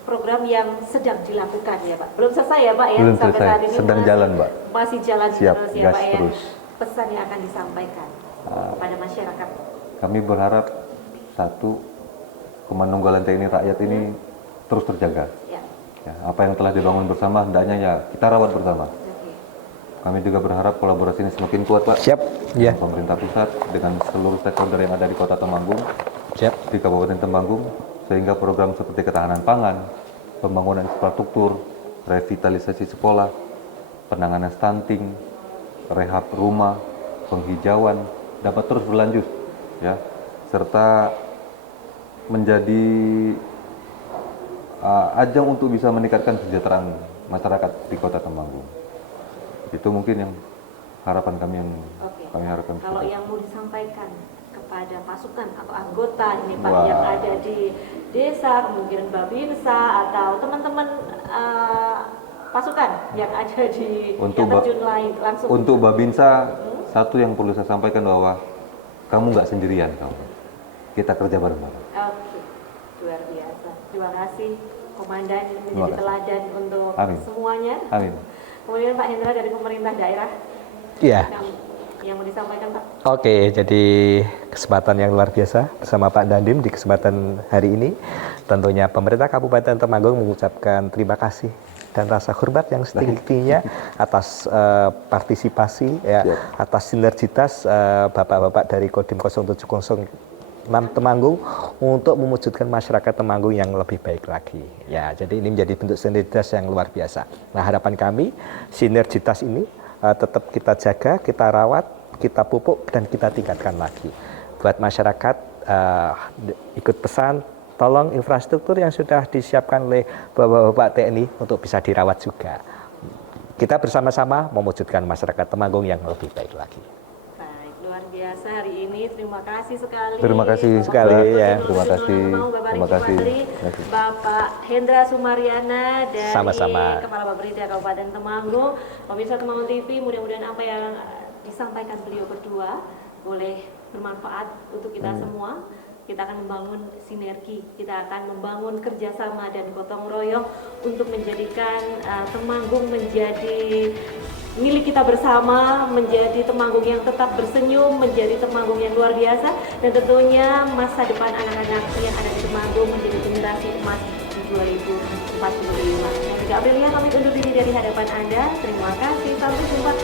program yang sedang dilakukan ya Pak. Belum selesai ya Pak ya? Belum Sampai selesai, saat ini sedang jalan Mbak. Masih jalan Siap, terus ya gas Pak ya. terus. Pesan yang akan disampaikan kepada masyarakat. Kami berharap satu, kemanunggalan TNI rakyat ini terus terjaga. Ya. Ya, apa yang telah dibangun bersama hendaknya ya kita rawat bersama. Oke. Kami juga berharap kolaborasi ini semakin kuat Pak. Siap. Ya. Dengan pemerintah pusat dengan seluruh stakeholder yang ada di Kota Temanggung, Siap. di Kabupaten Temanggung, sehingga program seperti ketahanan pangan, pembangunan infrastruktur, revitalisasi sekolah, penanganan stunting, rehab rumah, penghijauan dapat terus berlanjut, ya, serta menjadi ajang untuk bisa meningkatkan kesejahteraan masyarakat di Kota Temanggung. Itu mungkin yang harapan kami yang Oke. kami harapkan. Kalau yang mau disampaikan kepada pasukan atau anggota ini Pak Wah. yang ada di desa, kemudian Babinsa atau teman-teman pasukan yang ada di Untuk yang terjun lain langsung. Untuk Babinsa, satu yang perlu saya sampaikan bahwa kamu nggak sendirian kamu. Kita kerja bareng-bareng. Oke, luar biasa. Terima kasih Komandan menjadi Terima kasih. teladan untuk Amin. semuanya. Amin. Kemudian Pak Hendra dari pemerintah daerah Iya. yang mau disampaikan Pak. Oke, jadi kesempatan yang luar biasa bersama Pak Dandim di kesempatan hari ini. Tentunya pemerintah Kabupaten Temanggung mengucapkan terima kasih dan rasa hormat yang setinggi-tingginya atas partisipasi, ya, atas sinergitas Bapak-Bapak dari Kodim 0706 Temanggung untuk mewujudkan masyarakat Temanggung yang lebih baik lagi. Ya, jadi ini menjadi bentuk sinergitas yang luar biasa. Nah, harapan kami sinergitas ini tetap kita jaga, kita rawat, kita pupuk, dan kita tingkatkan lagi. Buat masyarakat, ikut pesan, tolong infrastruktur yang sudah disiapkan oleh Bapak-Bapak TNI untuk bisa dirawat juga. Kita bersama-sama mewujudkan masyarakat Temanggung yang lebih baik lagi. Baik, luar biasa hari ini. Terima kasih sekali. Terima kasih Bapak sekali, Gubernur ya. Terima kasih. Bapak Terima Riki kasih. Fadli, Terima kasih. Bapak Hendra Sumariana dari Sama-sama. Kepala Bapbd Kabupaten Temanggung. Pemirsa Temanggung TV, mudah-mudahan apa yang disampaikan beliau berdua boleh bermanfaat untuk kita semua. Kita akan membangun sinergi, kita akan membangun kerjasama dan gotong royong untuk menjadikan Temanggung menjadi milik kita bersama, menjadi Temanggung yang tetap bersenyum, menjadi Temanggung yang luar biasa, dan tentunya masa depan anak-anak yang ada di Temanggung menjadi generasi emas di 2045. Mega Aprilia pamit undur diri dari hadapan Anda. Terima kasih, sampai jumpa